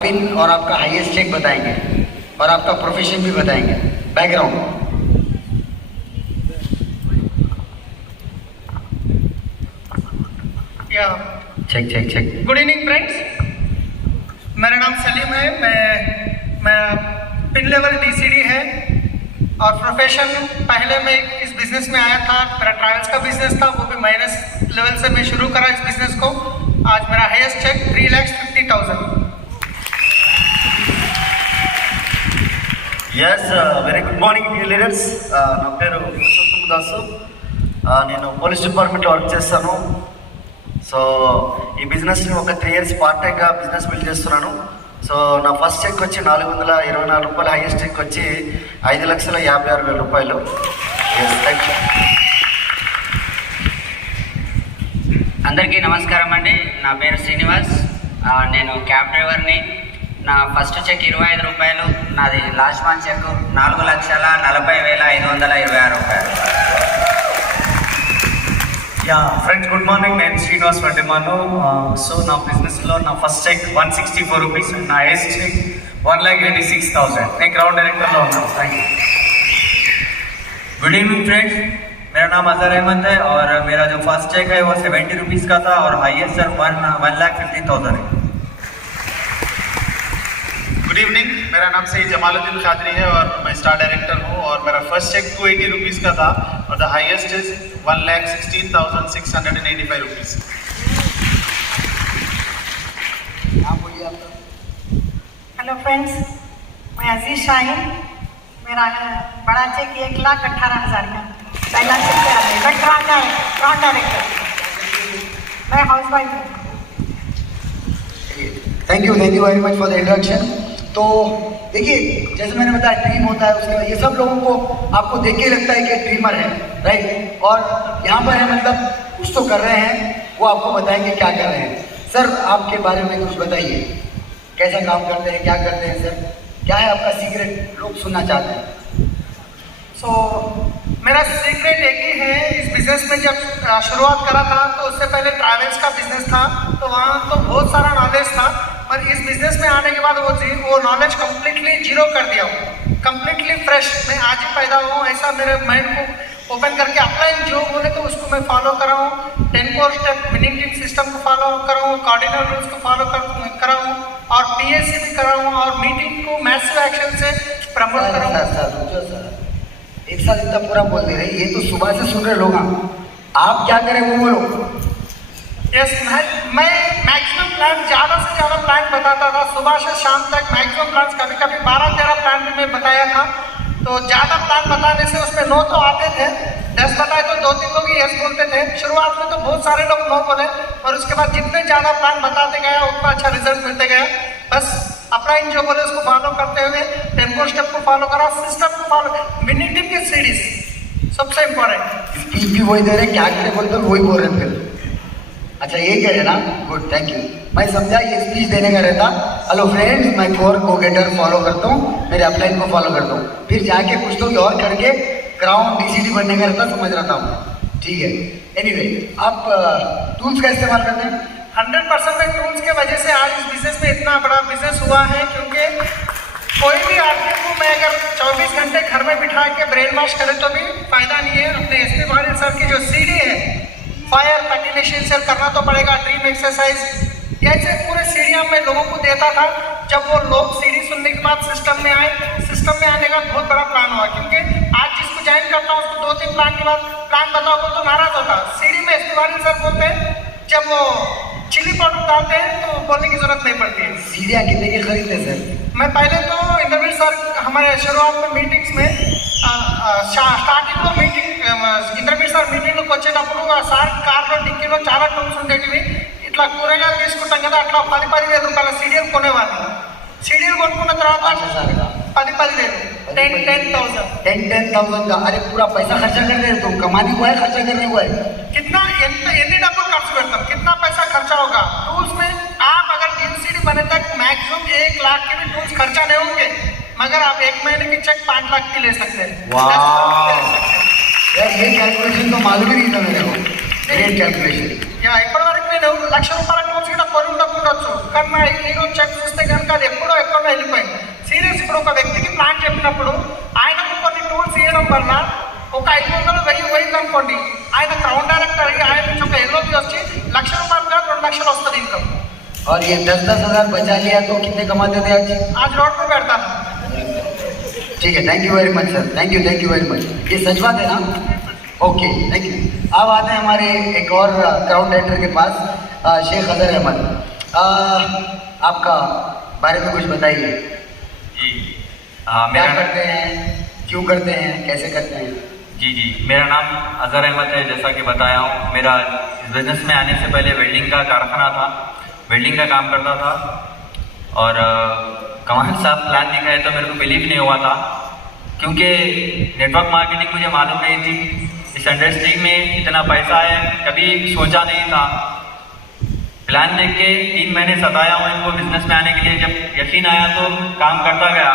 Pin और आपका highest check बताएंगे और आपका प्रोफेशन भी बताएंगे, background. Check check check. Good evening friends, मेरा नाम सलीम है। मैं पिन लेवल डीसीडी है और प्रोफेशन पहले मैं इस बिजनेस में आया था। मेरा ट्रैवल्स का बिजनेस था, वो भी माइनस लेवल से मैं शुरू करा इस बिजनेस को। आज मेरा highest check 3,50,000। Yes very good morning leaders. నా పేరు పురుషోత్తమ దాసు. నేను పోలీస్ డిపార్ట్మెంట్లో వర్క్ చేస్తాను. సో ఈ బిజినెస్ని ఒక 3 years పార్ట్ టైమ్గా బిజినెస్ బిల్డ్ చేస్తున్నాను. సో నా ఫస్ట్ చెక్ వచ్చి 424 రూపాయలు, హైయెస్ట్ చెక్ వచ్చి 5,56,000 రూపాయలు. అందరికీ నమస్కారం అండి. నా పేరు శ్రీనివాస్. నేను క్యాబ్ డ్రైవర్ని. నా ఫస్ట్ చెక్ 25 రూపాయలు. నాది లాస్ట్ మంత్ చెక్ 4,40,526 రూపాయలు. Yeah friends, good morning. నేను శ్రీనివాస్ వడ్డెమాను. సో నా బిజినెస్లో నా ఫస్ట్ చెక్ 164 రూపీస్, నా హైయెస్ట్ చెక్ 1,86,000. నేను గ్రౌండ్ డైరెక్టర్లో ఉన్నాను. Thank you. Good evening friends, मेरा नाम अजहर अहमद है और मेरा जो फर्स्ट चेक है वो 70 रुपीज़ का था और हाईएस्ट सर 1,50,000 है. गुड इवनिंग, मेरा नाम सईद जमालुद्दीन खादरी है और मैं स्टार डायरेक्टर हूँ और मेरा फर्स्ट चेक 280 रुपीज़ का था और the highest is 1,16,685 rupees. Hello friends, मैं अजीज शाहीन. मेरा बड़ा चेक 1,18,000 का पहला चेक पे आ गया. Ground director. मैं हाउस वाइफ हूँ. Thank you very much for the introduction. तो देखिए, जैसे मैंने बताया ड्रीम होता है, उसके बाद ये सब लोगों को आपको देख के लगता है कि ड्रीमर है, राइट. और यहाँ पर है मतलब कुछ तो कर रहे हैं, वो आपको बताएंगे क्या कर रहे हैं. सर आपके बारे में कुछ बताइए, कैसा काम करते हैं, क्या करते हैं सर, क्या है आपका सीक्रेट, लोग सुनना चाहते हैं. सो मेरा सीक्रेट एक ही है. इस बिजनेस में जब शुरुआत करा था तो उससे पहले ट्रैवल्स का बिजनेस था, तो वहाँ तो बहुत सारा नॉलेज था. पर इस बिजनेस में आने के बाद वो नॉलेज कम्प्लीटली जीरो कर दिया हूँ. Completely fresh. मैं आज ही पैदा हुआ हूँ, ऐसा मेरे माइंड को ओपन करके अपलाइन जो बोले तो उसको मैं फॉलो कर रहा हूँ. 10 core step winning team system को फॉलो कर रहा हूँ, कार्डिनल रूल्स को फॉलो कर रहा हूँ और PSC भी कर रहा हूँ और मीटिंग को मैसिव एक्शन से प्रमोट कर रहा हूँ. सर एक साथ इतना पूरा बोल दे रहे, ये तो सुबह से सुन रहे लोग. आप क्या करें वो बोलो. यस, मैं मैक्सिमम प्लान ज़्यादा से ज़्यादा प्लान बताता था. सुबह से शाम तक मैक्सिमम प्लान, कभी कभी 12-13 प्लान भी मैं बताया था. तो ज़्यादा प्लान बताने से उसमें नो तो आते थे. 10 बताए तो 2-3 लोग ही यस बोलते थे. शुरुआत में तो बहुत सारे लोग नो बोले और उसके बाद जितने ज़्यादा प्लान बताते गया उतना अच्छा रिजल्ट मिलते गया. बस अपलाइन जो बोले उसको फॉलो करते हुए 10 core स्टेप को फॉलो करा, सिस्टम को फॉलो, विनिंग टीम की सीरीज सबसे इम्पोर्टेंट. स्पीच भी वही दे रहे, क्या करे बोलते वही बोल रहे फिर. अच्छा ये कह रहे ना, गुड, थैंक यू. मैं समझा ये स्पीच देने का रहता. हेलो फ्रेंड्स, मैं 4 गो गेटर फॉलो करता हूँ, मेरे अपलाइन को फॉलो करता हूँ, फिर जाके कुछ तो और करके ग्राउंड डीसीडी बनने का रहता, समझ रहा था हूँ. ठीक है. एनीवे, आप टूल्स का इस्तेमाल करते हैं. 100% में टूल्स के वजह से आज इस बिजनेस में इतना बड़ा बिजनेस हुआ है. क्योंकि कोई भी आदमी को मैं अगर 24 घंटे घर में बिठा के ब्रेन वॉश करे तो भी फायदा नहीं है. अपने SP वाले सर की जो सीढ़ी है, फायर कंटिन्यूशन से करना तो पड़ेगा, ड्रीम एक्सरसाइज, ऐसे पूरे सीढ़ियाँ मैं लोगों को देता था. जब वो लोग सीढ़ी सुनने के बाद सिस्टम में आए, सिस्टम में आने का बहुत बड़ा प्लान हुआ. क्योंकि आज जिसको ज्वाइन करता हूँ उसको 2-3 प्लान के बाद प्लान बताओ तो नाराज होता. सीढ़ी में SP वाले सर बोलते हैं, जब वो चिली पाउडर डालते हैं तो बोलने की जरूरत नहीं पड़ती है. सीढ़ियाँ कितने की खरीदते हैं सर. मैं पहले तो इंटरव्यू सर हमारे शुरुआत में मीटिंग्स में స్టార్టింగ్ లో మీటింగ్ ఇంటర్వ్యూ సార్ మీటింగ్లోకి వచ్చేటప్పుడు ఆ సార్ కార్లో డిక్కీలో చాలా టూల్స్ ఉండేటివి. ఇట్లా కూరగాయలు తీసుకుంటాం కదా, అట్లా 10,000 రూపాయల సీడీలు కొనేవాళ్ళు. సీడీలు కొనుక్కున్న తర్వాత 10,000 10,000 का. अरे पूरा पैसा खर्चा कर रहे हो तुम, कमाने को है खर्चा करने को है. कितना ఎన్ని డబ్బులు ఖర్చు పెడతాం, कितना पैसा खर्चा होगा टूल्स में. आप अगर 3 सीढ़ी बने तक मैक्सिमम 1 लाख के भी टूल्स खर्चा नहीं होंगे, मगर आप 1 महीने की चेक 5 लाख की ले सकते हैं. यार ये कैलकुलेशन तो मालूम ही नहीं था मेरे को. Great calculation. ఇప్పటి వరకు నేను 1,00,000 రూపాయల టూల్స్ కూడా కొని ఉండకపోవచ్చు, కానీ నా ఈరోజు చెక్ చూస్తే కనుక అది అనుకోండి ఆయన క్రౌన్ డైరెక్టర్ అయ్యి ఆయన నుంచి ఒక ఎల్ఓపి వచ్చి ₹1,00,000 కాదు 2 లక్షలు వస్తుంది ఇన్కమ్. और ये 10-10 हज़ार बचा लिया तो कितने कमाते थे आज? आज रोड पे పెడతాను. ठीक है, thank you very much sir, thank you very much. ये सच बात है ना? Okay, thank you. अब आते हैं हमारे एक और क्राउड डायरेक्टर के पास, शेख अजहर अहमद. आपका बारे में कुछ बताइए. जी क्या मेरा करते हैं, क्यों करते हैं, कैसे करते हैं? जी मेरा नाम अजहर अहमद है. जैसा कि बताया हूँ, मेरा इस बिज़नेस में आने से पहले वेल्डिंग का कारखाना था, वेल्डिंग का काम करता था. और कमाल साहब प्लान दिखाए तो मेरे को बिलीव नहीं हुआ था, क्योंकि नेटवर्क मार्केटिंग मुझे मालूम नहीं थी. इस इंडस्ट्री में इतना पैसा है कभी सोचा नहीं था. प्लान देख के 3 महीने सताया हूँ इनको बिजनेस में आने के लिए. जब यकीन आया तो काम करता गया.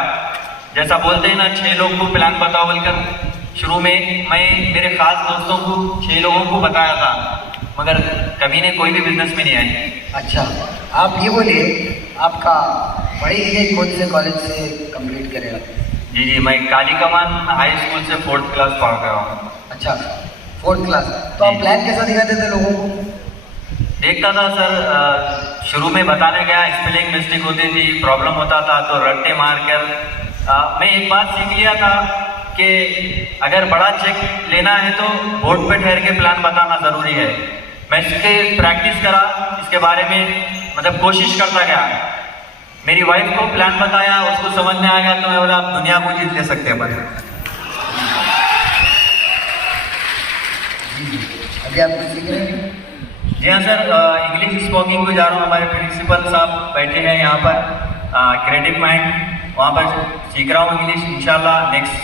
जैसा बोलते हैं ना, 6 लोगों को प्लान बताओ बोलकर, शुरू में मैं मेरे खास दोस्तों को 6 लोगों को बताया था, मगर कभी ने कोई भी बिजनेस में नहीं आई. अच्छा, आप ये बोलिए, आपका पढ़ाई लिखाई कौन से कॉलेज से कंप्लीट करेगा? जी मैं काली कमान हाई स्कूल से 4th क्लास पढ़ गया हूँ. अच्छा, 4th क्लास. तो आप प्लान कैसा दिखाते थे लोगों को? देखता था सर, शुरू में बताने गया, स्पेलिंग मिस्टेक होती थी, प्रॉब्लम होता था तो रट्टे मार कर मैं एक बात सीख लिया था कि अगर बड़ा चेक लेना है तो बोर्ड पे ठहर के प्लान बताना ज़रूरी है. मैं इसके प्रैक्टिस करा, इसके बारे में मतलब कोशिश करता गया. मेरी वाइफ को प्लान बताया, उसको समझ में आ गया तो मैं बोला आप दुनिया को जीत ले सकते हैं. अभी आप कुछ सीख रहे हैं? जी हाँ सर, इंग्लिश स्पोकिंग को जा रहा हूँ. हमारे प्रिंसिपल साहब बैठे हैं यहाँ पर, क्रिएटिव माइंड, वहाँ पर सीख रहा हूँ इंग्लिश. इंशाल्लाह नेक्स्ट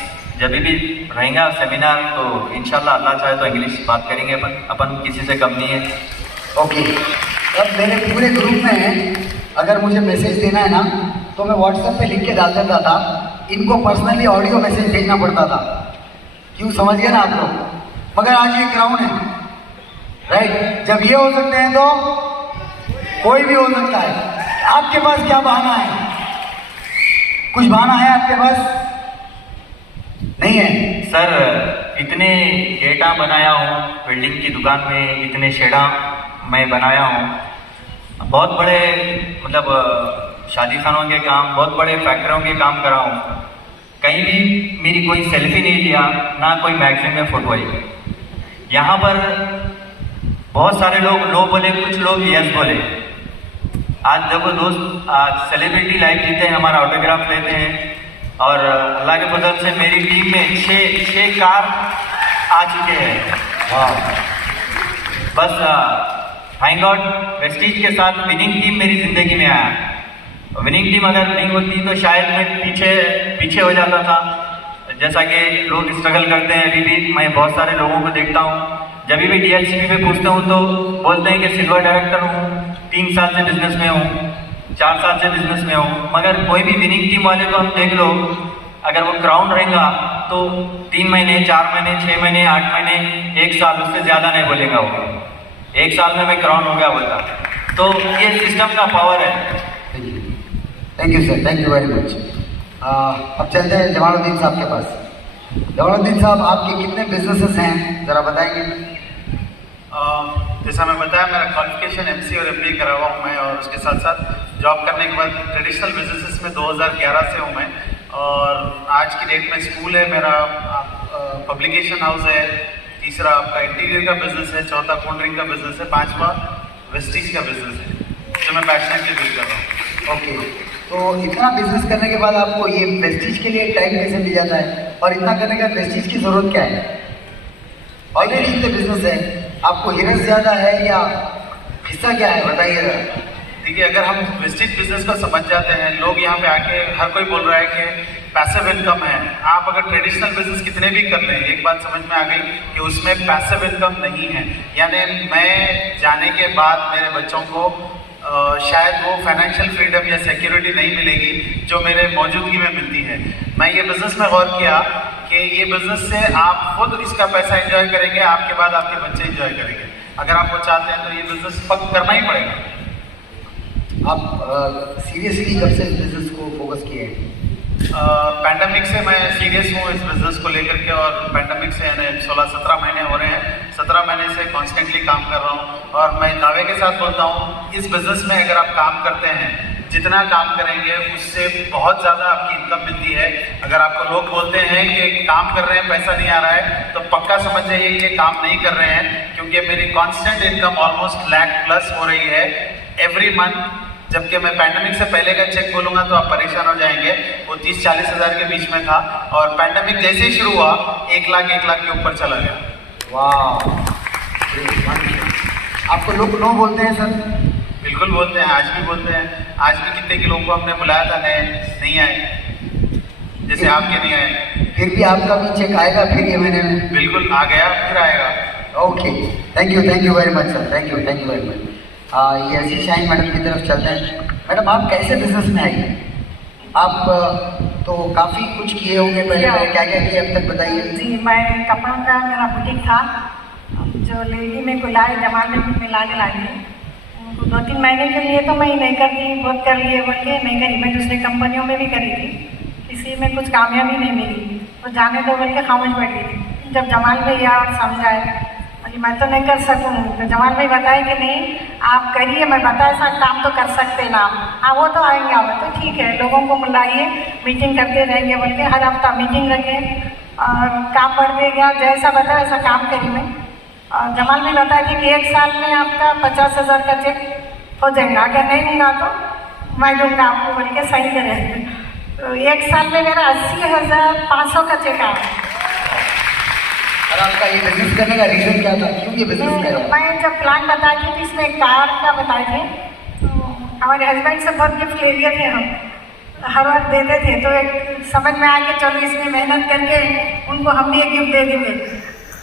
जब भी रहेगा सेमिनार तो इंशाल्लाह अल्लाह चाहे तो इंग्लिश बात करेंगे. अपन किसी से कम नहीं है. ओके. अब मेरे पूरे ग्रुप में अगर मुझे मैसेज देना है ना तो मैं व्हाट्सएप पे लिख के डाल देता था. इनको पर्सनली ऑडियो मैसेज भेजना पड़ता था. क्यों, समझ गए ना आप लोग? मगर आज ये ग्राउंड है, राइट? जब ये हो सकते हैं तो कोई भी हो सकता है. आपके पास क्या बहाना है? कुछ बहाना है आपके पास? नहीं है सर. इतने गेटा बनाया हूँ बिल्डिंग की दुकान में, इतने शेडा मैं बनाया हूँ, बहुत बड़े मतलब शादी खानों के काम, बहुत बड़े फैक्ट्रियों के काम करा हूँ. कहीं भी मेरी कोई सेल्फी नहीं लिया, ना कोई मैगजीन में फोटो आई. यहाँ पर बहुत सारे लोग नो बोले, कुछ लोग यस बोले. आज देखो दोस्त, आज सेलिब्रिटी लाइफ जीते हैं, हमारा ऑटोग्राफ लेते हैं. और अल्लाह के फजल से मेरी टीम में 6 कार आ चुके हैं. बस थैंक गॉड वेस्टीज के साथ विनिंग टीम मेरी ज़िंदगी में आया. विनिंग टीम अगर नहीं होती तो शायद मैं पीछे हो जाता था. जैसा कि लोग स्ट्रगल करते हैं अभी भी. मैं बहुत सारे लोगों को देखता हूँ, जब भी DLCP पे पूछता हूँ तो बोलते हैं कि सिल्वर डायरेक्टर हूँ, 3 साल से बिजनेस में हूँ, 4 साल से बिजनेस में हूँ. मगर कोई भी विनिंग टीम वाले को हम देख लो, अगर वो क्राउन रहेगा तो 3 महीने, 4 महीने, 6 महीने, 8 महीने, 1 साल, उससे ज़्यादा नहीं बोलेगा वो. 1 साल में मैं क्राउन हो गया बोलता. तो ये सिस्टम का पावर है. Thank you sir, thank you very much. अब चलते हैं जमालुद्दीन साहब के पास. जमालुद्दीन साहब, आपके कितने बिजनेसेस हैं, ज़रा बताएंगे? जैसा मैं बताया, मेरा क्वालिफिकेशन MC और MBA करा हुआ हूँ मैं, और उसके साथ साथ जॉब करने के बाद ट्रेडिशनल बिजनेसेस में 2011 से हूँ मैं. और आज की डेट में स्कूल है मेरा, पब्लिकेशन हाउस है, तीसरा आपका इंटीरियर का बिजनेस है, चौथा कोल्ड ड्रिंक का बिजनेस है, 5वां वेस्टीज का बिजनेस है जो मैं पैशनेटली डील कर रहा हूँ. ओके. तो इतना बिजनेस करने के बाद आपको ये वेस्टीज के लिए टाइम कैसे मिल जाता है, और इतना करने के बाद वेस्टीज की ज़रूरत क्या है? ऑलरेडी इतने बिजनेस है, आपको हिरस ज़्यादा है या हिस्सा क्या है, बताइए जरा. देखिए, अगर हम वेस्टीज बिजनेस को समझ जाते हैं, लोग यहाँ पे आके हर कोई बोल रहा है कि पैसिव इनकम है. आप अगर ट्रेडिशनल बिजनेस कितने भी कर लें, एक बात समझ में आ गई कि उसमें पैसिव इनकम नहीं है. यानी मैं जाने के बाद मेरे बच्चों को शायद वो फाइनेंशियल फ्रीडम या सिक्योरिटी नहीं मिलेगी जो मेरे मौजूदगी में मिलती है. मैं ये बिज़नेस में गौर किया कि ये बिज़नेस से आप खुद इसका पैसा एंजॉय करेंगे, आपके बाद आपके बच्चे एंजॉय करेंगे. अगर आप वो चाहते हैं तो ये बिज़नेस पक्का करना ही पड़ेगा. आप सीरियसली कब से इस बिज़नेस को फोकस किए हैं? पैंडमिक से मैं सीरियस हूँ इस बिज़नेस को लेकर के, और पैंडमिक से यानी 16-17 महीने हो रहे हैं, 17 महीने से कॉन्स्टेंटली काम कर रहा हूँ। और मैं दावे के साथ बोलता हूँ, इस बिज़नेस में अगर आप काम करते हैं, जितना काम करेंगे उससे बहुत ज़्यादा आपकी इनकम मिलती है। अगर आपको लोग बोलते हैं कि काम कर रहे हैं पैसा नहीं आ रहा है, तो पक्का समझ जाइए कि काम नहीं कर रहे हैं, क्योंकि मेरी कांस्टेंट इनकम ऑलमोस्ट ₹1,00,000+ हो रही है एवरी मंथ। जबकि मैं पैंडमिक से पहले का चेक बोलूँगा तो आप परेशान हो जाएंगे, वो 30-40 हज़ार के बीच में था, और पैंडमिक जैसे ही शुरू हुआ 1,00,000 के ऊपर चला गया। वाह, आपको लोग नो बोलते हैं सर? बिल्कुल बोलते हैं, आज भी बोलते हैं। आज भी कितने के लोगों को हमने बुलाया था, नहीं आए, जैसे आपके नहीं आए। फिर भी आपका भी चेक आएगा फिर ये महीने में? बिल्कुल आ गया, फिर आएगा। Okay, thank you very much sir, thank you very much. ये अजीज शाहीन मैडम की तरफ चलते हैं। मैडम, आप कैसे बिजनेस में आई? आप तो काफ़ी कुछ किए होंगे पहले, क्या क्या किए अब तक बताइए। जी, मैं कपड़ों का मेरा बुटीक था, जो लेडी मेरे को लाए जमाल में लाने लगी, उनको 2-3 महीने के लिए तो मैं नहीं करती, बहुत कर लिए बोल के नहीं करी। मैं दूसरी कंपनियों में भी करी थी, किसी में कुछ कामयाबी नहीं मिली, तो जाने दो बोल के खामोश बैठ गई थी। जब जमाल भैया और समझाए, मैं तो नहीं कर सकूँ, तो जमाल भाई बताए कि नहीं आप करिए, मैं बताया ऐसा काम तो कर सकते ना। हाँ, वो तो आएंगे, आप तो ठीक है, लोगों को बुलाइए, मीटिंग करते रहेंगे बोल के हर हफ्ता मीटिंग रखें, और काम बढ़ते गया, जैसा बताया वैसा काम करी मैं। और जमाल भाई बताया कि 1 साल में आपका 50,000 का चेक हो जाएगा, अगर नहीं दूंगा तो मैं दूंगा आपको बोल के सही करें। तो 1 साल में मेरा 80,500 का चेक आया। और आपका ये बिजनेस करने का रीज़न क्या था, क्यों ये बिजनेस करा? मैं जब प्लान बताई थी तो इसमें कार का बताए थे, तो हमारे हस्बैंड से बहुत गिफ्ट ले लिए थे, हम हर वक्त देते थे, तो एक समझ में आ के चलो इसमें मेहनत करके उनको हम भी एक गिफ्ट दे देंगे।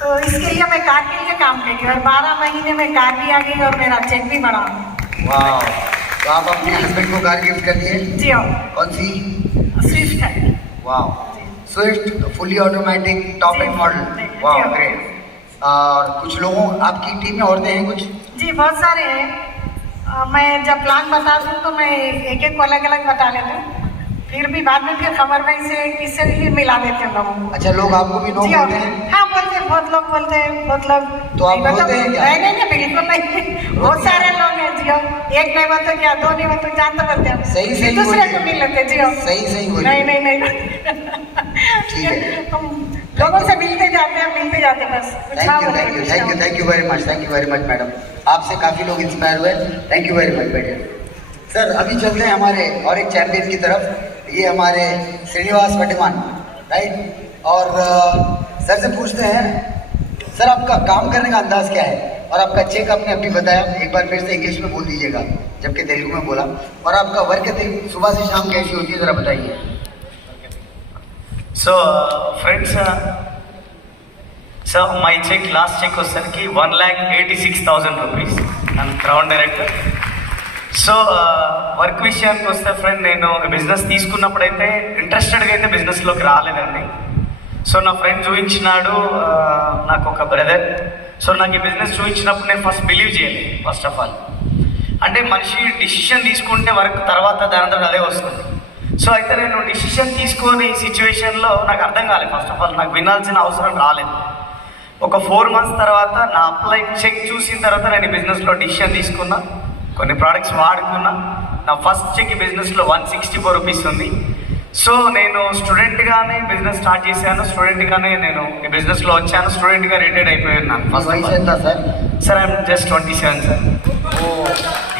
तो इसके लिए मैं कार के लिए काम करी, और 12 महीने में कार भी आ गई और मेरा चेक भी बढ़ा। वाह, तो आप अपने हस्बैंड को कार गिफ्ट कर दिए? जी हाँ। कौन सी? स्विफ्ट है। वाह, Swift fully automatic top and model. वाह, ग्रेट। और कुछ लोगों, आपकी टीम में औरतें हैं कुछ? जी, बहुत सारे हैं। मैं जब प्लान बता दूँ तो मैं एक को अलग अलग बता लेती हूँ, फिर भी बाद में फिर खबर में से किससे भी मिला देते हैं लोगों को। अच्छा, लोग आपको भी नो बोलते हैं? हाँ, बोलते हैं, बहुत लोग बोलते हैं, बहुत लोग। तो आप बोलते हैं क्या? नहीं, बिल्कुल नहीं, बहुत सारे लोग हैं जी। एक नहीं बोलते क्या, 2 नहीं बोलते, जानते बोलते हैं, सही दूसरे को मिल लेते जी। सही बोलिए। नहीं ठीक है, हम लोगों से मिलते जाते हैं बस। Thank you very much madam, आपसे काफ़ी लोग इंस्पायर हुए, थैंक यू वेरी मच। बैठिए सर, अभी चलते हैं हमारे और एक चैंपियन की तरफ। ये हमारे श्रीनिवास वड्डेमान, राइट? और सर से पूछते हैं, सर आपका काम करने का अंदाज क्या है, और आपका चेक आपने अभी बताया, एक बार फिर से इंग्लिश में बोल दीजिएगा जबकि तेलुगु में बोला, और आपका वर्क एथिक सुबह से शाम कैसी होती है, ज़रा बताइए। So friends, so my check, last check was 1,86,000 rupees. I'm ground director. So work విషయానికి వస్తే ఫ్రెండ్, నేను బిజినెస్ తీసుకున్నప్పుడైతే ఇంట్రెస్టెడ్గా అయితే బిజినెస్లోకి రాలేదండి. సో నా ఫ్రెండ్ చూపించినాడు, నాకు ఒక బ్రదర్. సో నాకు ఈ బిజినెస్ చూపించినప్పుడు నేను ఫస్ట్ బిలీవ్ చేయలేదు. ఫస్ట్ ఆఫ్ ఆల్ అంటే మనిషి డిసిషన్ తీసుకుంటే వర్క్ తర్వాత దాని అదే వస్తుంది. సో అయితే నేను డిసిషన్ తీసుకొని సిచ్యువేషన్లో నాకు అర్థం కాలేదు. ఫస్ట్ ఆఫ్ ఆల్ నాకు వినాల్సిన అవసరం రాలేదు. ఒక 4 months తర్వాత నా అప్లై చెక్ చూసిన తర్వాత నేను ఈ బిజినెస్లో డిసిషన్ తీసుకున్నా, కొన్ని ప్రోడక్ట్స్ వాడుకున్నా. నా ఫస్ట్ చెక్ ఈ బిజినెస్లో 164 రూపీస్ ఉంది. సో నేను స్టూడెంట్గానే బిజినెస్ స్టార్ట్ చేశాను, స్టూడెంట్గానే నేను ఈ బిజినెస్లో వచ్చాను, స్టూడెంట్గా రిటైర్డ్ అయిపోయాను. First sir I'm just 27 sir.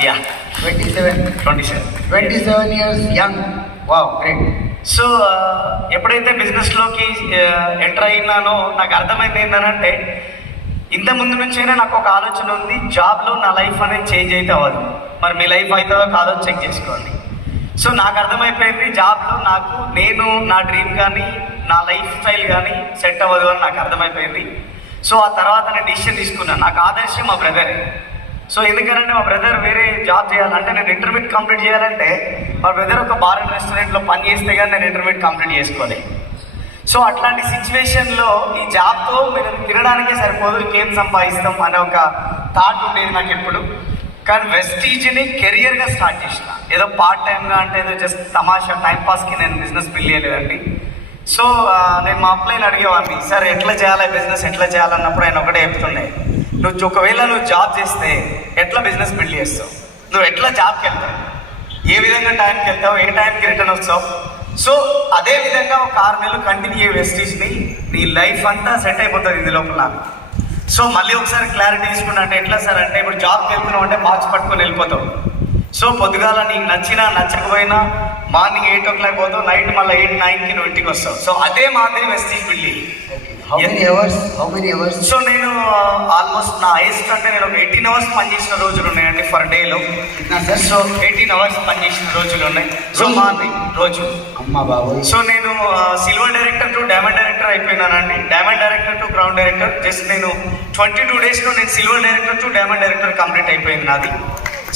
Yeah, 27 years young. Wow, great. So ఎప్పుడైతే బిజినెస్లోకి ఎంటర్ అయినానో నాకు అర్థమైంది ఏంటంటే, ఇంత ముందు నుంచైనా నాకు ఒక ఆలోచన ఉంది, జాబ్లో నా లైఫ్ అనేది చేంజ్ అయితే అవ్వదు. మరి మీ లైఫ్ అవుతుందో కాదో చెక్ చేసుకోండి. సో నాకు అర్థమైపోయింది, జాబ్లో నేను నా డ్రీమ్ కానీ నా లైఫ్ స్టైల్ కానీ సెట్ అవ్వదు అని నాకు అర్థమైపోయింది. సో ఆ తర్వాత నేను డిసిషన్ తీసుకున్నాను. నాకు ఆదర్శం మా బ్రదర్. సో ఎందుకంటే మా బ్రదర్ వేరే జాబ్ చేయాలంటే, నేను ఇంటర్మీడియట్ కంప్లీట్ చేయాలంటే మా బ్రదర్ ఒక బార్ అండ్ రెస్టారెంట్లో పని చేస్తే కానీ నేను ఇంటర్మీడియట్ కంప్లీట్ చేసుకోవాలి. సో అట్లాంటి సిచ్యువేషన్లో ఈ జాబ్తో మేము తినడానికే సరిపోదు, ఇంకేం సంపాదిస్తాం అనే ఒక థాట్ ఉండేది నాకు ఎప్పుడు. కానీ వెస్టీజ్ని కెరియర్గా స్టార్ట్ చేసిన. ఏదో పార్ట్ టైంగా అంటే ఏదో జస్ట్ తమాషా టైంపాస్కి నేను బిజినెస్ బిల్డ్ చేయలేదండి. సో నేను మా అప్లైని అడిగేవాడిని, సార్ ఎట్లా చేయాలి బిజినెస్ ఎట్లా చేయాలన్నప్పుడు ఆయన ఒకటే చెప్తుండే, నువ్వు ఒకవేళ జాబ్ చేస్తే ఎట్లా బిజినెస్ బిల్డ్ చేస్తావు, నువ్వు ఎట్లా జాబ్కి వెళ్తావు, ఏ విధంగా టైంకి వెళ్తావు, ఏ టైంకి రిటర్న్ వస్తావు. సో అదే విధంగా ఒక 6 నెలలు కంటిన్యూ అయ్యే వెస్టీజ్ని నీ లైఫ్ అంతా సెట్ అయిపోతుంది ఇది లోపల. సో మళ్ళీ ఒకసారి క్లారిటీ తీసుకున్నా అంటే ఎట్లా సార్ అంటే, ఇప్పుడు జాబ్కి వెళ్తున్నావు అంటే బాక్స్ పట్టుకొని వెళ్ళిపోతావు. సో పొద్దుగాల నీకు నచ్చినా నచ్చకపోయినా మార్నింగ్ 8 o'clock పోతావు, నైట్ మళ్ళీ 8, 9కి నువ్వు ఇంటికి వస్తావు. సో అదే మాదిరి Vestige building. How many hours? So నేను ఆల్మోస్ట్ నా హైయెస్ట్ అంటే నేను ఒక 18 hours పనిచేసిన రోజులు ఉన్నాయండి ఫర్ డేలో. సో 18 hours పనిచేసిన రోజులు ఉన్నాయి. సో మార్నింగ్ రోజు అమ్మా బాబోయ్. సో నేను silver director to diamond director అయిపోయినానండి. Diamond director to ground director just నేను 22 daysలో నేను silver director to diamond director complete అయిపోయింది నాది.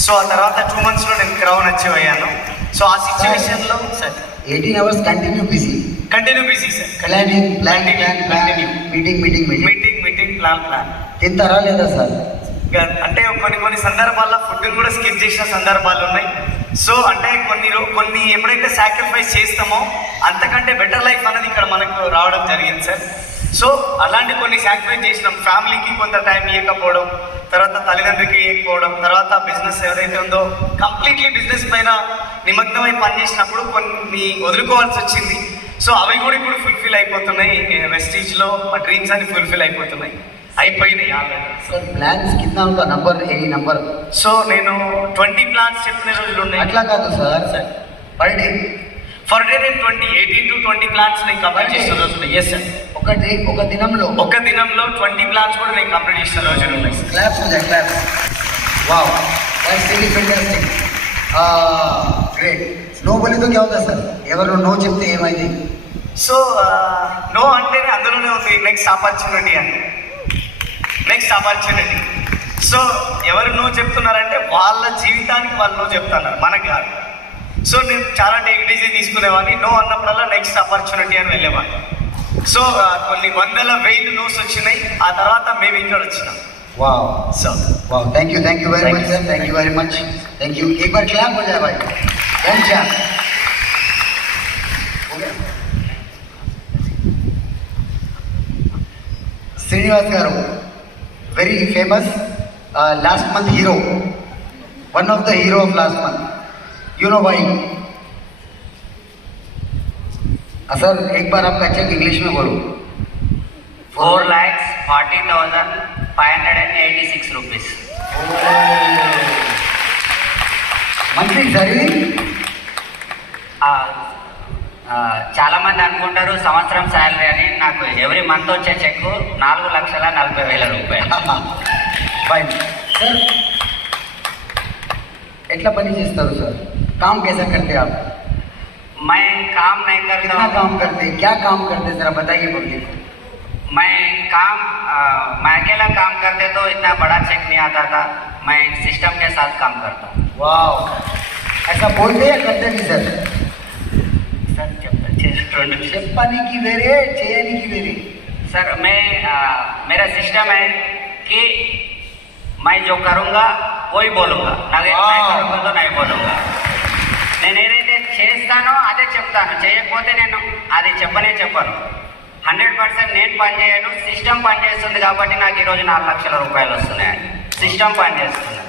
సో ఆ తర్వాత 2 monthsలో నేను క్రౌన్ అచీవ్ అయ్యాను. సో ఆ సిచ్యువేషన్లో sir 18 hours continue busy sir. Planning meeting plan తింటారా లేదా సార్? అంటే కొన్ని సందర్భాల్లో ఫుడ్ కూడా స్కిప్ చేసిన సందర్భాలు ఉన్నాయి. సో అంటే కొన్ని ఎప్పుడైతే సాక్రిఫైస్ చేస్తామో అంతకంటే బెటర్ లైఫ్ అనేది ఇక్కడ మనకు రావడం జరిగింది సార్. సో అలాంటి కొన్ని సాక్రిఫైస్ చేసినాం. ఫ్యామిలీకి కొంత టైం ఇవ్వకపోవడం, తర్వాత తల్లిదండ్రులకి ఇవ్వకపోవడం, తర్వాత బిజినెస్ ఎవరైతే ఉందో కంప్లీట్లీ బిజినెస్ పైన నిమగ్నమై పనిచేసినప్పుడు కొన్ని వదులుకోవాల్సి వచ్చింది. సో అవి కూడా ఇప్పుడు ఫుల్ఫిల్ అయిపోతున్నాయి. వెస్టీజ్లో మా డ్రీమ్స్ అన్ని ఫుల్ఫిల్ అయిపోయినాయి. సార్ ప్లాన్స్ కింద ఉందా నంబర్ ఎనీ నంబర్? సో నేను 20 plans చెప్పిన రోజులు ఉన్నాయి. అట్లా కాదు సార్, పర్ డే నేను 18 to 20 plans నేను కంప్లీట్ చేసిన రోజులు ఉన్నాయి. Yes sir. ఒక దినంలో 20 plans కూడా నేను కంప్లీట్ చేసిన రోజులు ఉన్నాయి. Claps. Wow, that's really fantastic. Great. నో బోలితో క్యా అవుతా సార్? ఎవరు నో చెప్తే ఏమైంది? సో నో అంటేనే అందులోనే ఉంది నెక్స్ట్ ఆపర్చునిటీ అని. సో ఎవరు నో చెప్తున్నారంటే వాళ్ళ జీవితానికి వాళ్ళు నో చెప్తున్నారు, మనకు కాదు. సో నేను చాలా ఈజీ తీసుకునేవాడిని. నో అన్నప్పుడల్లా నెక్స్ట్ ఆపర్చునిటీ అని వెళ్ళేవాడిని. సో కొన్ని 100,000 నోస్ వచ్చినాయి. ఆ తర్వాత మేము ఇక్కడ వచ్చినాం. वाह वाह, thank you very much sir, thank you very much, thank you. एक बार क्लैप हो जाए भाई. श्रीनिवास गारू, very famous last month hero, one of the hero of last month. You know why? Sir एक बार आपका चेक इंग्लिश में बोलो. 4,40,586 rupees. మంత్లీ సరే. చాలా మంది అనుకుంటారు సంవత్సరం శాలరీ అని. నాకు ఎవ్రీ మంత్ వచ్చే చెక్ 4,40,40,000 రూపాయలు. Fine sir. ఎట్లా పని చేస్తారు సార్? काम कैसा करते आप? मैं काम नहीं करता. कितना काम करते? क्या काम करते जरा बताइए पब्लिक को. मैं अकेला काम करते तो इतना बड़ा चेक नहीं आता था. मैं सिस्टम के साथ काम करता हूँ. वाह, ऐसा बोलते या करते नहीं सर? చెప్పడానికి వేరే, చేయడానికి వేరే. सर मेरा सिस्टम है कि मैं जो करूँगा वही बोलूँगा, नहीं करूँगा तो नहीं बोलूँगा. నేను ఏదైతే చేస్తానో అదే చెప్తాను, చేయకపోతే నేను అది చెప్పను. 100% నేను పని చేయను, సిస్టమ్ పని చేస్తుంది కాబట్టి నాకు ఈరోజు 4 లక్షల రూపాయలు వస్తున్నాయి. సిస్టమ్ పని చేస్తుంది.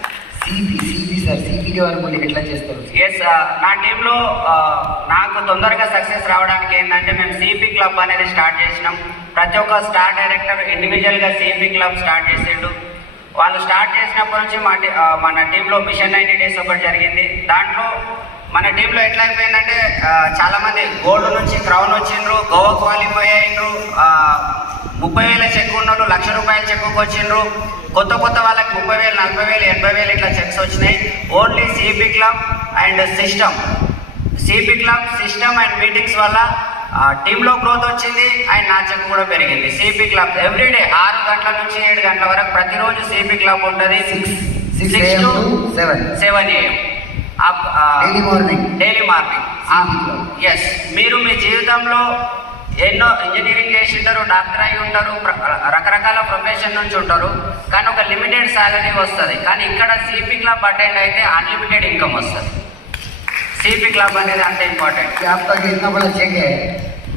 సిపి సార్, సిపికి వరకు ఎట్లా చేస్తారు? ఎస్, నా టీంలో నాకు తొందరగా సక్సెస్ రావడానికి ఏంటంటే మేము సిపి క్లబ్ అనేది స్టార్ట్ చేసినాం. ప్రతి ఒక్క స్టార్ డైరెక్టర్ ఇండివిజువల్గా సిపి క్లబ్ స్టార్ట్ చేసిండు. వాళ్ళు స్టార్ట్ చేసినప్పటి నుంచి మన టీంలో మిషన్ 90 days ఒకటి జరిగింది. దాంట్లో మన టీంలో ఎట్లా అయిపోయిందంటే చాలామంది గోల్డ్ నుంచి క్రౌన్ వచ్చిండ్రు, గోవా క్వాలిఫై అయ్యిండ్రు, 30,000 చెక్ ఉన్నోళ్ళు 1,00,000 రూపాయల చెక్కు వచ్చిండ్రు. కొత్త వాళ్ళకి 30,000, 40,000, 80,000 ఇట్లా చెక్స్ వచ్చినాయి. Only CP club and system and meetings వల్ల టీంలో గ్రోత్ వచ్చింది అండ్ నా చెక్ కూడా పెరిగింది. సిపి క్లబ్ ఎవ్రీడే 6 గంటల నుంచి 7 గంటల వరకు ప్రతిరోజు సిపి క్లబ్ ఉంటుంది. 6 to 7 AM daily morning. Yes, మీరు మీ జీవితంలో ఎన్నో ఇంజనీరింగ్ చేసి ఉంటారు, డాక్టర్ అయి ఉంటారు, రకరకాల ప్రొఫెషన్ నుంచి ఉంటారు, కానీ ఒక లిమిటెడ్ శాలరీ వస్తుంది. కానీ ఇక్కడ సిపి క్లబ్ అటెండ్ అయితే అన్లిమిటెడ్ ఇన్కమ్ వస్తుంది. సిపి క్లబ్ అనేది అంత ఇంపార్టెంట్. कि आपका जो इतना बड़ा चेक है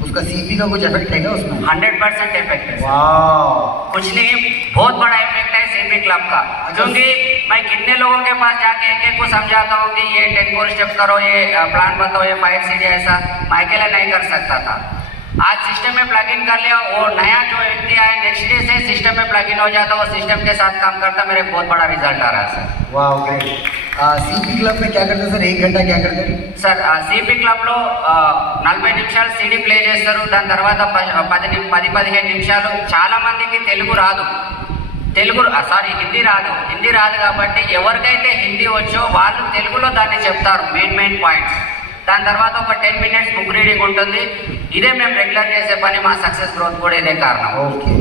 उसका सीपी का कुछ इफेक्ट है क्या उसमें? 100% इफेक्ट है। वाह, कुछ नहीं, बहुत बड़ा इफेक्ट है सीपी क्लब का, क्योंकि मैं कितने लोगों के पास जाके एक को समझाता हूँ कि ये 10 4 स्टेप करो, ये प्लान बताओ, ये 5 सीढ़ी, ऐसा मैं अकेला नहीं कर सकता था। आज सिस्टम में प्लग इन कर लिया, वो नया जो व्यक्ति आया नेक्स्ट डे से सिस्टम में प्लग इन हो जाता, वो सिस्टम के साथ काम करता, मेरे बहुत बड़ा रिजल्ट आ रहा है सर। वाह ग्रेट। सीपी क्लब में क्या करते हैं सर? 1 घंटा क्या करते हैं? సార్ సిపి క్లబ్లో 40 నిమిషాలు సీడీ ప్లే చేస్తారు. దాని తర్వాత 10-15 నిమిషాలు. చాలా మందికి తెలుగు రాదు, హిందీ రాదు కాబట్టి ఎవరికైతే హిందీ వచ్చో వాళ్ళు తెలుగులో దాన్ని చెప్తారు, మెయిన్ పాయింట్స్. దాని తర్వాత ఒక 10 మినిట్స్ బుక్ రీడింగ్ ఉంటుంది. ఇదే మేము రెగ్యులర్ చేసే పని, మా సక్సెస్ గ్రోత్ కూడా ఇదే కారణం. ओके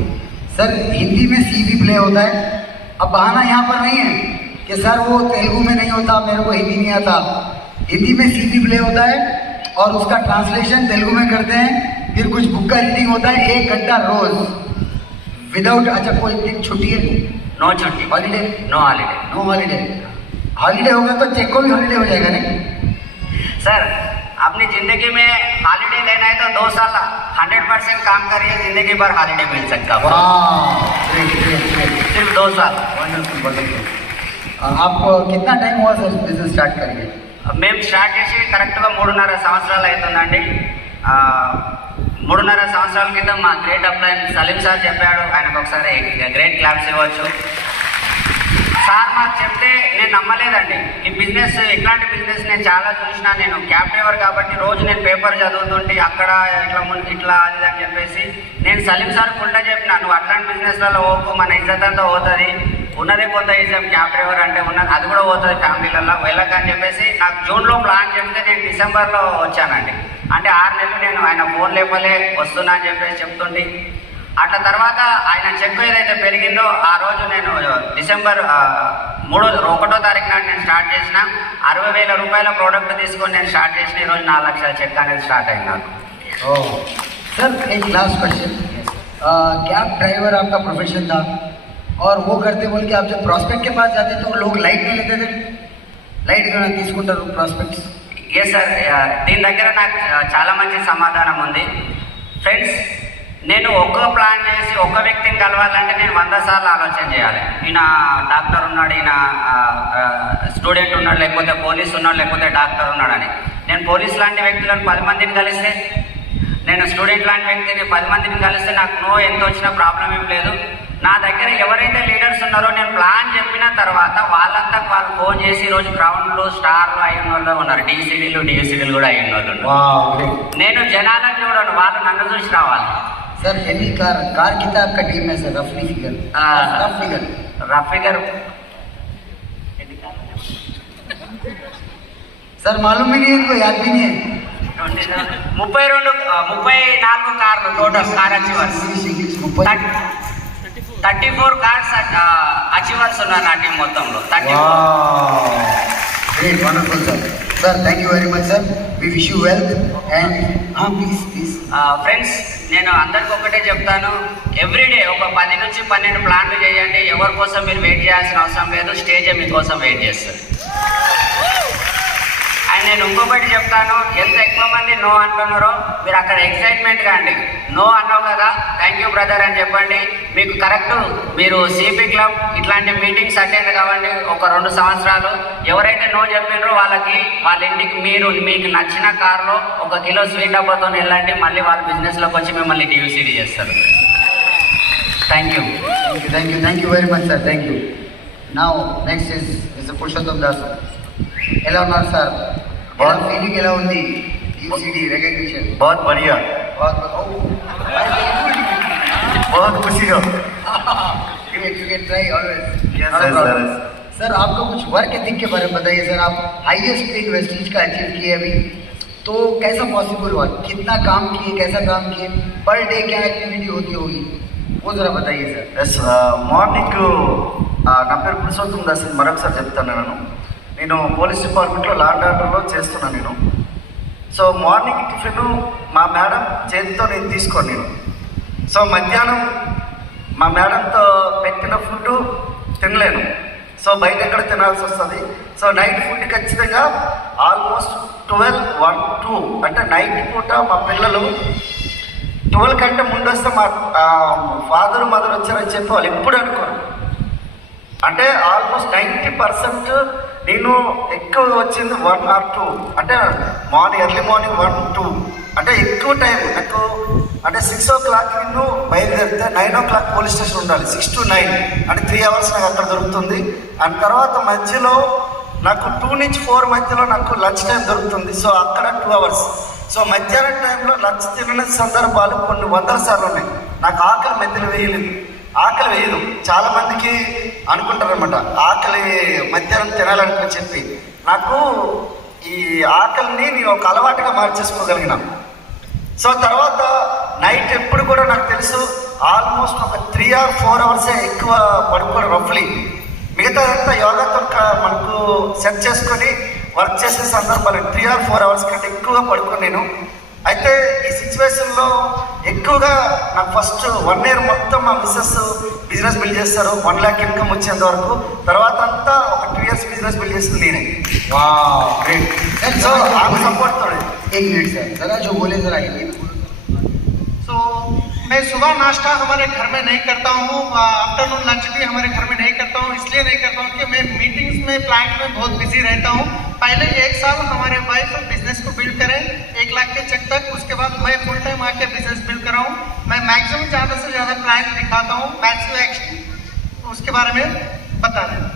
सर, हिंदी में सीपी प्ले होता है। अब बहाना यहाँ पर नहीं है कि सर वो तेलुगु में नहीं होता, मेरे को हिंदी नहीं आता। हिंदी में सीपी प्ले होता है और उसका ट्रांसलेशन तेलुगु में करते हैं, फिर कुछ बुक का रीडिंग होता है 1 घंटा रोज विदाउट। अच्छा, कोई दिन छुट्टी है? नो छुट्टी, holiday? No holiday. No holiday. Holiday होगा तो चेक को भी हॉलीडे हो जाएगा नहीं? सर अपनी ज़िंदगी में हॉलीडे लेना है तो 2 साल 100% काम करिए, ज़िंदगी भर हॉलीडे मिल सकता है। वाह, ग्रेट ग्रेट ग्रेट, सिर्फ 2 साल। Wonderful wonderful. आपको कितना टाइम हुआ सर बिजनेस स्टार्ट करिए? మేము స్టార్ట్ చేసి కరెక్ట్గా 3.5 సంవత్సరాలు అవుతుందండి. 3.5 సంవత్సరాల క్రితం మా గ్రేట్ అప్లైన్ సలీం సార్ చెప్పాడు, ఆయనకు ఒకసారి గ్రేట్ క్లాప్స్ ఇవ్వచ్చు. సార్ మాకు చెప్తే నేను నమ్మలేదండి. ఈ బిజినెస్, ఇట్లాంటి బిజినెస్ నేను చాలా చూసినా. నేను క్యాబ్ డ్రైవర్ కాబట్టి రోజు నేను పేపర్ చదువుతుంటే అక్కడ ఇట్లా అది అని చెప్పేసి నేను సలీం సార్ ఉల్టా చెప్పినా, నువ్వు అట్లాంటి బిజినెస్లలో ఓపు, మన ఇజ్జత్ అంతా పోతుంది, ఉన్నదే కొంత ఇజ్జం క్యాబ్ డ్రైవర్ అంటే ఉన్నది, అది కూడా పోతుంది ఫ్యామిలీలలో వెళ్ళకని చెప్పేసి నాకు జూన్లో ప్లాన్ చెప్తే నేను డిసెంబర్లో వచ్చానండి. అంటే 6 నెలలు నేను ఆయన ఫోన్ లేపలే, వస్తున్నా అని చెప్పేసి చెప్తుంటే, అట్లా తర్వాత ఆయన చెక్ ఏదైతే పెరిగిందో ఆ రోజు నేను డిసెంబర్ 1వ తారీఖు నాడు నేను స్టార్ట్ చేసిన 60,000 రూపాయల ప్రోడక్ట్ తీసుకొని నేను స్టార్ట్ చేసిన ఈరోజు 4 లక్షల చెక్ అనేది స్టార్ట్ అయింది నాకు. सर एक लास्ट क्वेश्चन, कैब ड्राइवर आपका प्रोफेशन था और वो करते बोल के आप जब प्रॉस्पेक्ट के पास जाते तो लोग लाइट नहीं लेते थे, लाइट తీసుకుంటారు ప్రాస్పెక్ట్స్? ఎస్ సార్, దీని దగ్గర నాకు చాలా మంచి సమాధానం ఉంది. ఫ్రెండ్స్, నేను ఒక్క ప్లాన్ చేసి ఒక్క వ్యక్తిని కలవాలంటే నేను 100 సార్లు ఆలోచన చేయాలి. ఈయన డాక్టర్ ఉన్నాడు, ఈయన స్టూడెంట్ ఉన్నాడు, లేకపోతే పోలీస్ ఉన్నాడు, లేకపోతే డాక్టర్ ఉన్నాడని. నేను పోలీస్ లాంటి వ్యక్తులను 10 మందిని కలిస్తే, నేను స్టూడెంట్ లాంటి వ్యక్తిని 10 మందిని కలిస్తే నాకు ఎంత వచ్చినా ప్రాబ్లం ఏం లేదు. నా దగ్గర ఎవరైతే లీడర్స్ ఉన్నారో నేను ప్లాన్ చెప్పిన తర్వాత వాళ్ళంతా వాళ్ళు ఫోన్ చేసి ఈరోజు గ్రౌండ్లు స్టార్లు అయిన వాళ్ళు ఉన్నారు, డిసిడీలు కూడా అయిన వాళ్ళు ఉన్నారు. నేను జనాలను చూడను, వాళ్ళు నన్ను చూసి రావాలి. सर एनी कार कितना आपका टीम है सर? रफ फिगर सर मालूम भी नहीं है, इनको याद भी नहीं है. 34 కార్లు total car achievers, 34 cars achievers ఉన్నారు నా టీం మొత్తంలో. 34. Great, wonderful sir. Sir, thank you very much sir. We wish you wealth and please. Friends, నేను అందరికి ఒకటే చెప్తాను, ఎవ్రీడే ఒక 10 నుంచి 12 ప్లాన్లు చేయండి. ఎవరి కోసం మీరు వెయిట్ చేయాల్సిన అవసరం లేదు, స్టేజే మీకోసం వెయిట్ చేస్తుంది. అండ్ నేను ఇంకొకటి చెప్తాను, ఎంత ఎక్కువ మంది నో అంటున్నారో మీరు అక్కడ ఎక్సైట్మెంట్గా అండి, నో అన్నావు కదా, థ్యాంక్ యూ బ్రదర్ అని చెప్పండి. మీకు కరెక్ట్, మీరు సిపి క్లబ్ ఇట్లాంటి మీటింగ్స్ అటెండ్ కావండి. ఒక 2 సంవత్సరాలు ఎవరైతే నో చెప్పినారో వాళ్ళకి వాళ్ళ ఇంటికి మీకు నచ్చిన కార్లో 1 కిలో స్వీట్ డబ్బాతో వెళ్ళండి, మళ్ళీ వాళ్ళ బిజినెస్లోకి వచ్చి మిమ్మల్ని టీవీసీడీ చేస్తారు. Thank you very much sir, thank you. Now next is mister Purushottam Das. ఎలా ఉన్నారు సార్? ఫీలింగ్ ఎలా ఉంది? టీవీసీడీ రికగ్నిషన్ बहुत बढ़िया, बहुत खुशी हो. You can try always. Yes, Not a sir, problem. sir. Sir आपका कुछ वर्क एथिक के बारे में बताइए सर. आप हाईएस्ट पेड वेस्टेज का अचीव किए अभी, तो कैसा पॉसिबल हुआ? कितना काम किए, कैसा काम किए, पर डे क्या एक्टिविटी होती होगी, वो जरा बताइए सर. ఎస్, మార్నింగ్ నా పేరు పురుషోత్తం దాస్, మరొకసారి చెప్తాను. నేను పోలీస్ డిపార్ట్మెంట్లో లా అండ్ ఆర్డర్లో చేస్తున్నాను నేను. సో మార్నింగ్ టిఫిన్ మా మేడం చేతితో నేను తీసుకోను నేను. సో మధ్యాహ్నం మా మేడంతో పెట్టిన ఫుడ్ తినలేను. సో బయట ఎక్కడ తినాల్సి వస్తుంది. సో నైట్ ఫుడ్ ఖచ్చితంగా ఆల్మోస్ట్ 12, 1, 2 అంటే నైట్ పూట మా పిల్లలు 12 కంటే ముందు వస్తే మా ఫాదర్ మదర్ వచ్చారని చెప్పి వాళ్ళు ఎప్పుడు అనుకోరు. అంటే ఆల్మోస్ట్ 90% నేను ఎక్కువ వచ్చింది 1 or 2 అంటే ఎర్లీ మార్నింగ్ 1, 2 అంటే ఎక్కువ టైం నాకు అంటే 6 o'clock నేను బయలుదేరితే 9 o'clock పోలీస్ స్టేషన్ ఉండాలి. 6 to 9 అంటే 3 hours నాకు అక్కడ దొరుకుతుంది. అండ్ తర్వాత మధ్యలో నాకు 2 నుంచి 4 మధ్యలో నాకు లంచ్ టైం దొరుకుతుంది. సో అక్కడ 2 hours. సో మధ్యాహ్నం టైంలో లంచ్ తినని సందర్భాలు కొన్ని 100 సార్లు ఉన్నాయి. నాకు ఆకలి మధ్యలో ఆకలి వేయదు. చాలామందికి అనుకుంటారనమాట ఆకలి మధ్యాహ్నం తినాలని చెప్పి. నాకు ఈ ఆకలిని నేను ఒక అలవాటుగా మార్చేసుకోగలిగిన. సో తర్వాత నైట్ ఎప్పుడు కూడా నాకు తెలుసు ఆల్మోస్ట్ ఒక 3 or 4 hours ఎక్కువ పడుకోవడం రఫ్లీ. మిగతాదంతా యోగాతో మనకు సెట్ చేసుకొని వర్క్ చేసే సందర్భాలు 3 or 4 hours కంటే ఎక్కువగా పడుకోను నేను. అయితే ఈ సిచ్యువేషన్లో ఎక్కువగా నాకు ఫస్ట్ 1 year మొత్తం మా మిస్సెస్ బిజినెస్ బిల్డ్ చేస్తారు 1 lakh ఇన్కమ్ వచ్చేంత వరకు. తర్వాత అంతా ఒక 2 years బిజినెస్ బిల్డ్ చేస్తుంది నేనే. ग्रेट. సో ఆమె సపోర్ట్ తోడే. 1 minute सर, जरा जो बोले जरा ये. सो मैं सुबह नाश्ता हमारे घर में नहीं करता हूँ, आफ्टरनून लंच भी हमारे घर में नहीं करता हूँ. इसलिए नहीं करता हूँ कि मैं मीटिंग्स में प्लांट में बहुत बिजी रहता हूँ. पहले 1 साल हमारे वाइफ बिजनेस को बिल्ड करें 1 लाख के चेक तक. उसके बाद मैं फुल टाइम आके बिजनेस बिल्ड कराऊँ. मैं मैक्सिमम ज़्यादा से ज़्यादा प्लांट दिखाता हूँ, मैक्सिमम एक्शन उसके बारे में बता रहे हैं.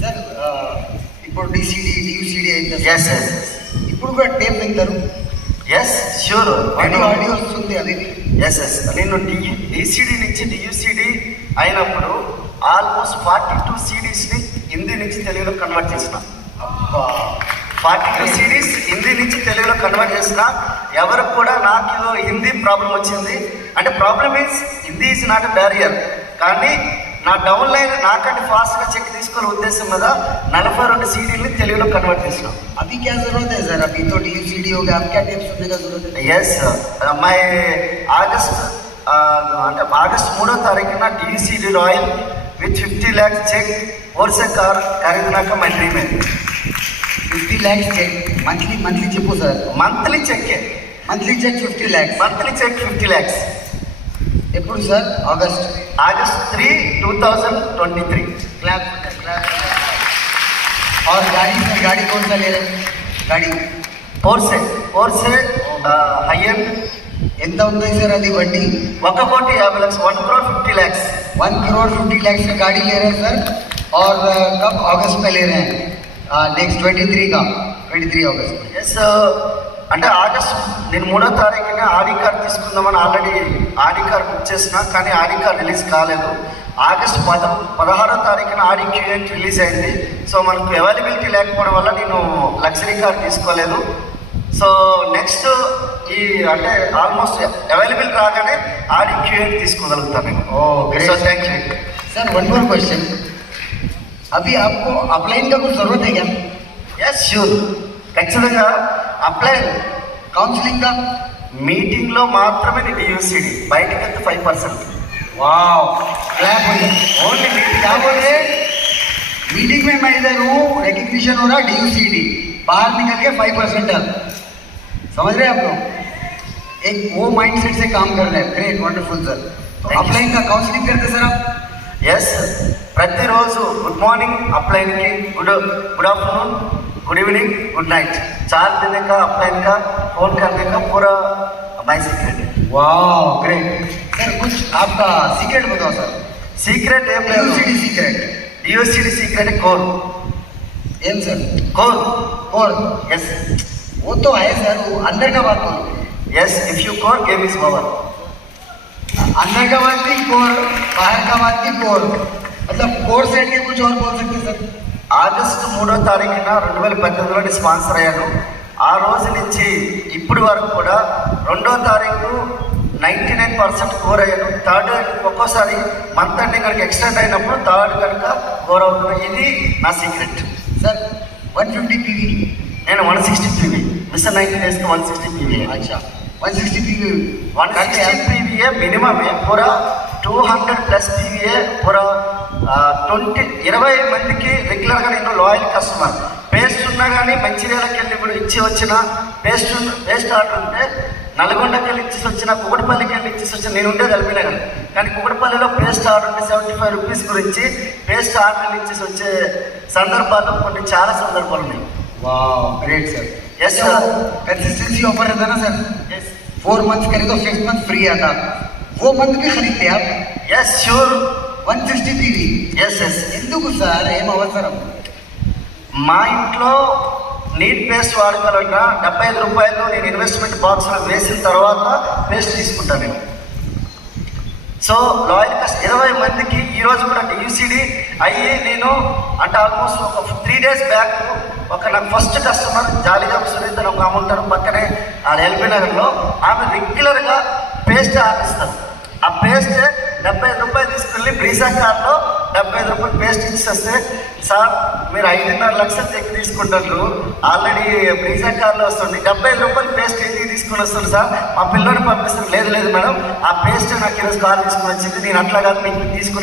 సార్ ఇప్పుడు డియూసిడి అయితే ఎస్ ఎస్ ఇప్పుడు కూడా టేప్ వింటారు. Yes sure. ఆడియో వస్తుంది అది. ఎస్ ఎస్ నేను డిసిడి నుంచి డియూసిడి అయినప్పుడు ఆల్మోస్ట్ 42 CDsని హిందీ నుంచి తెలుగులో కన్వర్ట్ చేసిన. 42 CDs హిందీ నుంచి తెలుగులో కన్వర్ట్ చేసిన. ఎవరికి కూడా నాకు హిందీ ప్రాబ్లం వచ్చింది అంటే problem means Hindi is not a barrier. కానీ నా డౌన్ లైన్ నాకంటే ఫాస్ట్గా చెక్ తీసుకునే ఉద్దేశం మీద 42 CDని తెలుగులో కన్వర్ట్ చేసిన. अभी क्या जरूरत है सर? अभी तो डीयूसीडी हो गया, अब क्या टेप सुनने का जरूरत है? ఎస్ మై ఆగస్ట్ 3వ తారీఖున DCD royal with 50 lakhs check और से कार खरीदना का मैं ड्रीम है. 50 lakhs चेक मंथली చెప్పు sir. Monthly check monthly check 50 lakhs. Monthly check 50 lakhs. ఎప్పుడు సార్? ఆగస్ట్ 3, 2023. क्लैप. और गाड़ी कौन सा ले रहे हैं? गाड़ी పోర్సే హై ఎండ్ ఎంత ఉంది సార్ అది వడ్డీ? 1,50 lakhs 1 crore 50 lakhs. 1 crore 50 lakhs का गाड़ी ले रहे हैं सर. और कब? अगस्त में ले रहे हैं. नेक्स्ट 23 अगस्त. ఎస్ అంటే ఆగస్ట్ నేను 3వ తారీఖున ఆడి కార్ తీసుకుందామని ఆల్రెడీ ఆడి కార్ బుక్ చేసిన. కానీ ఆడి కార్ రిలీజ్ కాలేదు. ఆగస్ట్ 16వ తారీఖున ఆడి Q8 రిలీజ్ అయింది. సో మనకు అవైలబిలిటీ లేకపోవడం వల్ల నేను లగ్జరీ కార్ తీసుకోలేదు. సో నెక్స్ట్ ఈ అంటే ఆల్మోస్ట్ అవైలబుల్ రాగానే ఆడి Q8 తీసుకోగలుగుతాను నేను. great. So thank you sir. One more question. अभी आपको अपलाइन का कुछ जरूरत है क्या? Yes sure. ఖచ్చితంగా అప్లై काउंसलिंग का? మీటింగ్లో మాత్రమే నేను డియూసిడి బయటకి వెళ్తే 5%. वाओ, क्लैप हो जाए. Only meeting. क्या बोल रहे? मीटिंग में मैं इधर हूँ, रिकग्निशन हो रहा डीयूसीडी, बाहर निकल के 5% है. समझ रहे हैं आप लोग? एक वो माइंडसेट से काम कर रहे हैं. Great, wonderful sir. तो Thank you. अपलाइन का काउंसलिंग करते सर आप? ఎస్ ప్రతిరోజు గుడ్ మార్నింగ్ అప్లైన్కి good afternoon good evening good night 4 दिन का अपलाइन का फोन करने का पूरा my secret. Wow, great sir. कुछ आपका सीक्रेट बताओ सर. Secret D U C D secret. D U C D secret कोर एम सर. कोर. और यस वो तो है सर, वो अंदर का बात बोलो. Yes if you core game is over. अंदर का बात भी कोर, बाहर का बात भी कोर. मतलब कोर सेट के कुछ और बोल सकते सर? ఆగస్టు 3వ తారీఖున 2018లో స్పాన్సర్ అయ్యాను. ఆ రోజు నుంచి ఇప్పటి వరకు కూడా 2వ తారీఖు 99% కోర్ అయ్యాను. థర్డ్ ఒక్కోసారి మంత్ ఎండింగ్ కనుక ఎక్స్టెండ్ అయినప్పుడు థర్డ్ కనుక కోర్ అవుతుంది. ఇది నా సీక్రెట్. Sir 150 PV. నేను 160 PV मिशन 90 डेज का 160 PVA। अच्छा 160 PV 160 PVA मिनिमम है पूरा 200 प्लस PVA पूरा 20 మందికి రెగ్యులర్గా నేను లాయల్ కస్టమర్ పేస్ట్ ఉన్నా కానీ మంచిర్యాలకి వెళ్ళి ఇప్పుడు ఇచ్చి వచ్చిన పేస్ట్ ఆర్డర్ ఉంటే నల్గొండకి వెళ్ళి ఇచ్చేసి వచ్చిన కుకటపల్లికి వెళ్ళి ఇచ్చేసి వచ్చిన నేను ఉండేది ఎల్బీనగర్ కానీ కుకటపల్లిలో పేస్ట్ ఆర్డర్ ఉంటే 75 రూపీస్ గురించి పేస్ట్ ఆర్డర్లు ఇచ్చేసి వచ్చే సందర్భాలు కొన్ని చాలా సందర్భాలు ఉన్నాయి। वाह great sir. Yes sir. Consistency offer रहता ना सर, यस 4 मंथ करे तो 6 मंथ फ्री आता, वो मंथ भी खरीदते आप? Yes sure 160 PV yes yes. ఎందుకు సార్ ఏం అవసరం? మా ఇంట్లో నీట్ పేస్ట్ వాడుకోవాలంట 75 రూపాయలు నేను ఇన్వెస్ట్మెంట్ బాక్స్లో వేసిన తర్వాత పేస్ట్ తీసుకుంటాను నేను। సో లాయల్ కస్ట్ 20 మందికి ఈరోజు కూడా యూసీడీ అయ్యి నేను అంటే ఆల్మోస్ట్ ఒక 3 days బ్యాక్ ఒక నాకు ఫస్ట్ కస్టమర్ జాలిగా సునీత ఒక ఆమె ఉంటారు పక్కనే ఎల్బీ నగర్లో, ఆమె రెగ్యులర్గా పేస్ట్ ఆడిస్తారు। ఆ పేస్ట్ 75 రూపాయలు తీసుకెళ్ళి బ్రీజా కార్లో 75 రూపాయలు పేస్ట్ ఇచ్చేస్తే సార్ మీరు 5.5 లక్షలు చెక్ తీసుకుంటారు ఆల్రెడీ బ్రీజా కార్లో వస్తుంది 75 రూపాయలు పేస్ట్ ఇంటికి తీసుకుని వస్తుంది సార్ మా పిల్లోని పంపిస్తారు। లేదు లేదు మేడం ఆ పేస్ట్ నాకు ఈరోజు కాల్ తీసుకుని వచ్చింది నేను అట్లా కాదు మీకు తీసుకుని